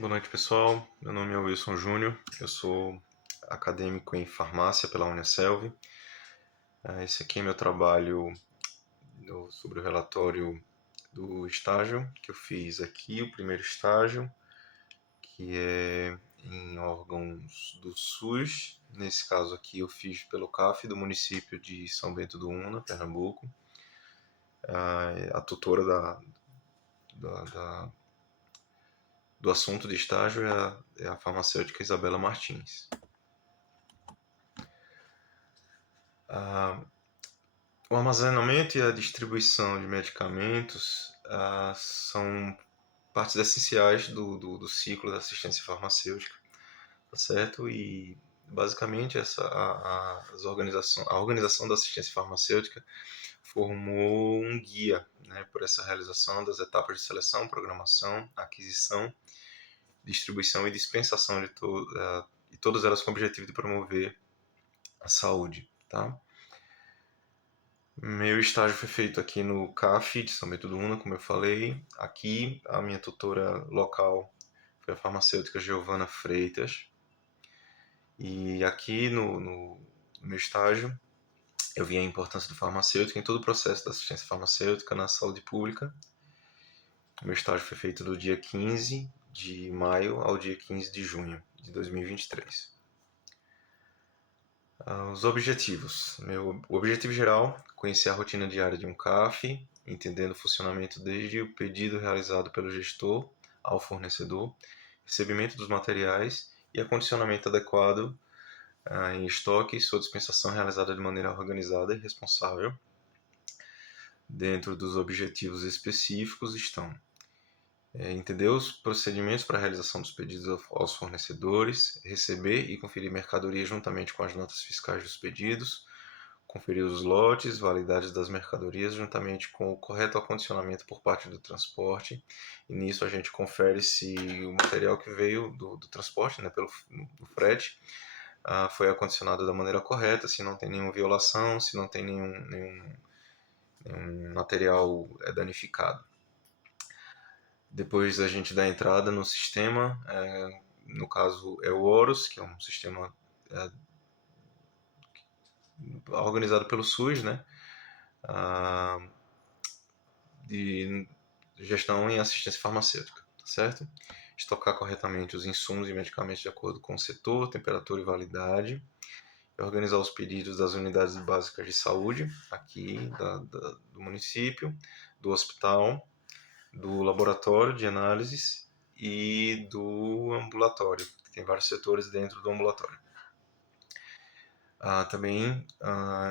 Boa noite, pessoal. Meu nome é Wilson Júnior. Eu sou acadêmico em farmácia pela Unicelv. Esse aqui é meu trabalho sobre o relatório do estágio que eu fiz aqui, o primeiro estágio, que é em órgãos do SUS. Nesse caso aqui eu fiz pelo CAF do município de São Bento do Una, Pernambuco. A tutora do assunto de estágio é a farmacêutica Isabela Martins. O armazenamento e a distribuição de medicamentos são partes essenciais do ciclo da assistência farmacêutica, tá certo? E basicamente a organização da assistência farmacêutica formou um guia, né, por essa realização das etapas de seleção, programação, aquisição, distribuição e dispensação e todas elas com o objetivo de promover a saúde, tá? Meu estágio foi feito aqui no CAF de São Bento do Una, como eu falei. Aqui a minha tutora local foi a farmacêutica Giovana Freitas. E aqui no meu estágio eu vi a importância do farmacêutico em todo o processo da assistência farmacêutica na saúde pública. O meu estágio foi feito do dia 15 de maio ao dia 15 de junho de 2023. Os objetivos. O objetivo geral, conhecer a rotina diária de um CAF, entendendo o funcionamento desde o pedido realizado pelo gestor ao fornecedor, recebimento dos materiais e acondicionamento adequado em estoque e sua dispensação realizada de maneira organizada e responsável. Dentro dos objetivos específicos estão entender os procedimentos para a realização dos pedidos aos fornecedores, receber e conferir mercadoria juntamente com as notas fiscais dos pedidos, conferir os lotes, validades das mercadorias juntamente com o correto acondicionamento por parte do transporte. E nisso a gente confere se o material que veio do transporte, né, pelo frete, foi acondicionado da maneira correta, se não tem nenhuma violação, se não tem nenhum material danificado. Depois a gente dá entrada no sistema, no caso é o Horus, que é um sistema organizado pelo SUS, né? De gestão em assistência farmacêutica, certo? Estocar corretamente os insumos e medicamentos de acordo com o setor, temperatura e validade. Organizar os pedidos das unidades básicas de saúde, aqui do município, do hospital, do laboratório de análises e do ambulatório, que tem vários setores dentro do ambulatório. Também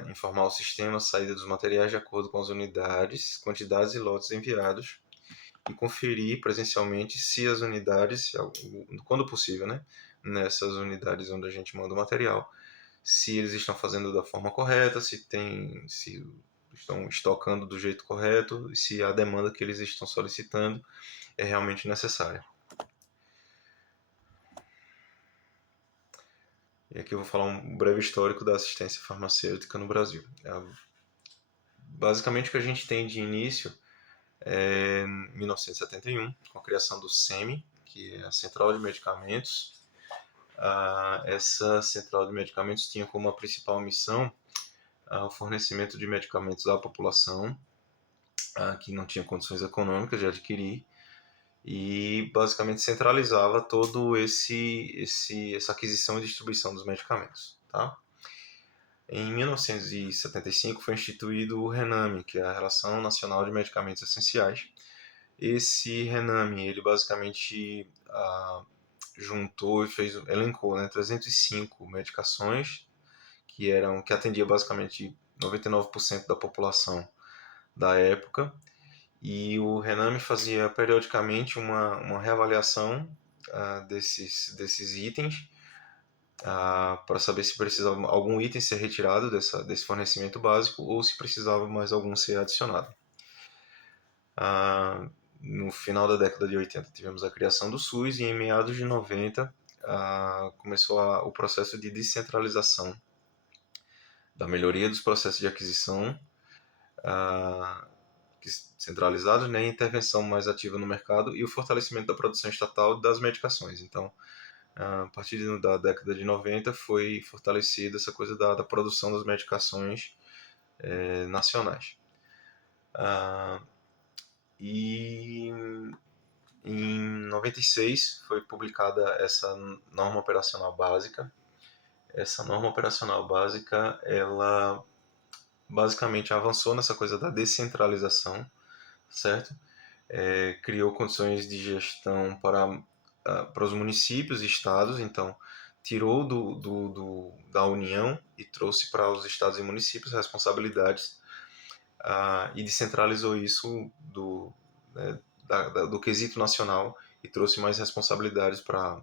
informar o sistema a saída dos materiais de acordo com as unidades, quantidades e lotes enviados e conferir presencialmente se as unidades, quando possível, né, nessas unidades onde a gente manda o material, se eles estão fazendo da forma correta, se estão estocando do jeito correto e se a demanda que eles estão solicitando é realmente necessária. E aqui eu vou falar um breve histórico da assistência farmacêutica no Brasil. Basicamente o que a gente tem de início é 1971, com a criação do SEMI, que é a Central de Medicamentos. Essa Central de Medicamentos tinha como a principal missão o fornecimento de medicamentos à população que não tinha condições econômicas de adquirir e basicamente centralizava todo essa aquisição e distribuição dos medicamentos, tá? Em 1975 foi instituído o RENAME, que é a Relação Nacional de Medicamentos Essenciais. Esse RENAME, ele basicamente juntou e elencou, né, 305 medicações que atendia basicamente 99% da população da época, e o RENAME fazia periodicamente uma reavaliação desses itens para saber se precisava algum item ser retirado desse fornecimento básico ou se precisava mais algum ser adicionado. No final da década de 80 tivemos a criação do SUS e em meados de 90 começou o processo de descentralização da melhoria dos processos de aquisição centralizados, né, intervenção mais ativa no mercado e o fortalecimento da produção estatal das medicações. Então, a partir da década de 90 foi fortalecida essa coisa da produção das medicações nacionais. E em 96 foi publicada essa norma operacional básica. Essa norma operacional básica, ela basicamente avançou nessa coisa da descentralização, certo? Criou condições de gestão para os municípios e estados, então tirou da União e trouxe para os estados e municípios responsabilidades e descentralizou isso do quesito nacional e trouxe mais responsabilidades para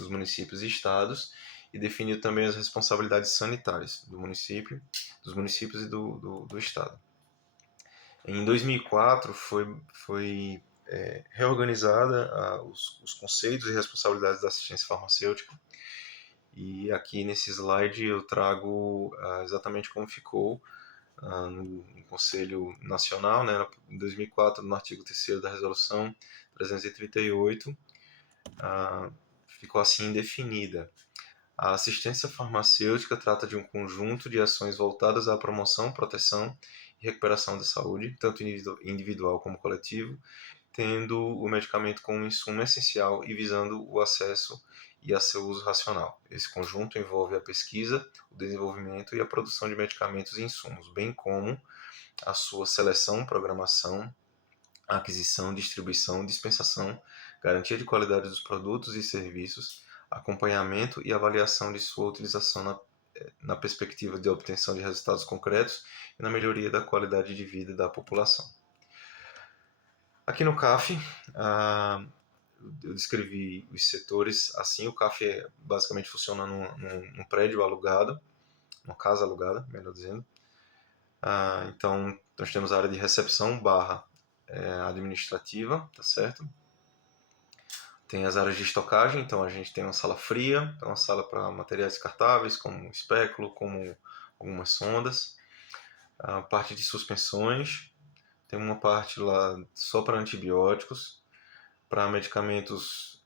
os municípios e estados e definiu também as responsabilidades sanitárias dos municípios e do estado. Em 2004 foi reorganizada os conceitos e responsabilidades da assistência farmacêutica, e aqui nesse slide eu trago exatamente como ficou no Conselho Nacional, né, em 2004, no artigo 3º da Resolução 338, ficou assim definida. A assistência farmacêutica trata de um conjunto de ações voltadas à promoção, proteção e recuperação da saúde, tanto individual como coletivo, tendo o medicamento como insumo essencial e visando o acesso e a seu uso racional. Esse conjunto envolve a pesquisa, o desenvolvimento e a produção de medicamentos e insumos, bem como a sua seleção, programação, aquisição, distribuição, dispensação, garantia de qualidade dos produtos e serviços, acompanhamento e avaliação de sua utilização na perspectiva de obtenção de resultados concretos e na melhoria da qualidade de vida da população. Aqui no CAF, eu descrevi os setores assim. O CAF basicamente funciona num prédio alugado, uma casa alugada, melhor dizendo. Então, nós temos a área de recepção barra administrativa, tá certo? Tem as áreas de estocagem, então a gente tem uma sala fria, uma sala para materiais descartáveis, como espéculo, como algumas sondas. A parte de suspensões, tem uma parte lá só para antibióticos, para medicamentos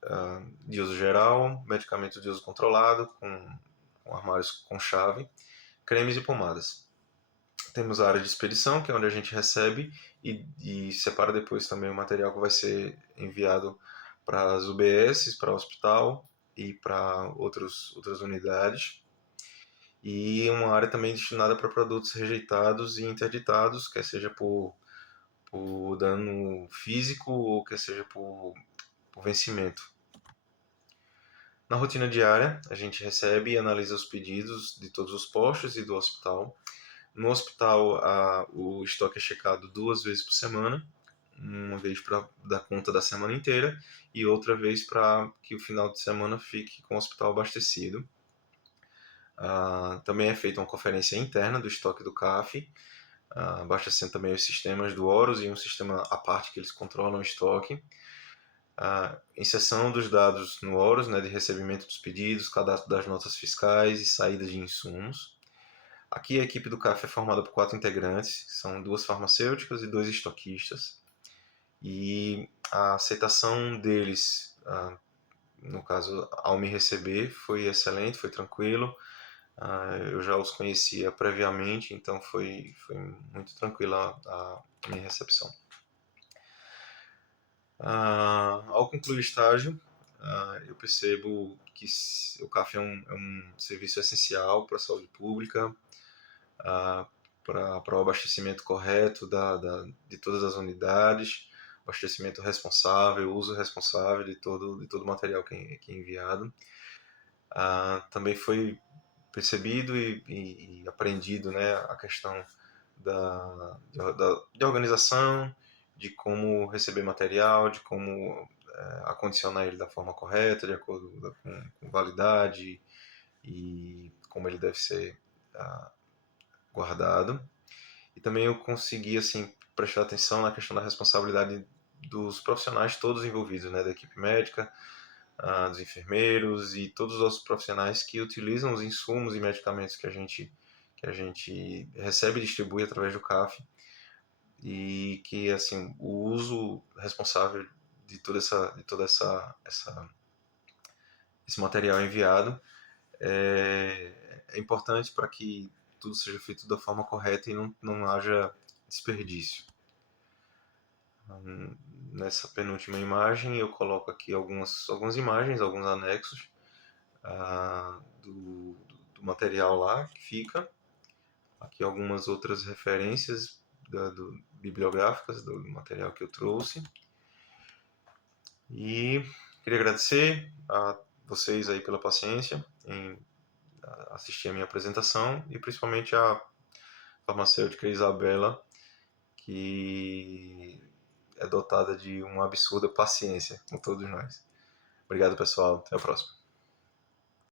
de uso geral, medicamentos de uso controlado, com armários com chave, cremes e pomadas. Temos a área de expedição, que é onde a gente recebe e separa depois também o material que vai ser enviado para as UBSs, para o hospital e para outras unidades. E uma área também destinada para produtos rejeitados e interditados, quer seja por dano físico ou quer seja por vencimento. Na rotina diária, a gente recebe e analisa os pedidos de todos os postos e do hospital. No hospital, o estoque é checado 2 vezes por semana, uma vez para dar conta da semana inteira e outra vez para que o final de semana fique com o hospital abastecido. Também é feita uma conferência interna do estoque do CAF, abastecendo também os sistemas do Horus e um sistema à parte que eles controlam o estoque. Inserção dos dados no Horus, né, de recebimento dos pedidos, cadastro das notas fiscais e saída de insumos. Aqui a equipe do CAF é formada por 4 integrantes, são 2 farmacêuticas e 2 estoquistas. E a aceitação deles, no caso, ao me receber, foi excelente, foi tranquilo. Eu já os conhecia previamente, então foi muito tranquila a minha recepção. Ao concluir o estágio, eu percebo que o CAF é um serviço essencial para a saúde pública, para o abastecimento correto de todas as unidades, abastecimento responsável, uso responsável de todo o material que é enviado. Também foi percebido e aprendido, né, a questão de organização, de como receber material, de como acondicionar ele da forma correta, de acordo com validade e como ele deve ser guardado. E também eu consegui assim prestar atenção na questão da responsabilidade dos profissionais todos envolvidos, né, da equipe médica, dos enfermeiros e todos os outros profissionais que utilizam os insumos e medicamentos que a gente recebe e distribui através do CAF. e que assim o uso responsável de esse material enviado é importante para que tudo seja feito da forma correta e não haja desperdício. Nessa penúltima imagem eu coloco aqui algumas imagens, alguns anexos do material lá que fica. Aqui algumas outras referências bibliográficas do material que eu trouxe. E queria agradecer a vocês aí pela paciência em assistir a minha apresentação e principalmente a farmacêutica Isabela, que é dotada de uma absurda paciência com todos nós. Obrigado, pessoal. Até a próxima.